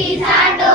Peace and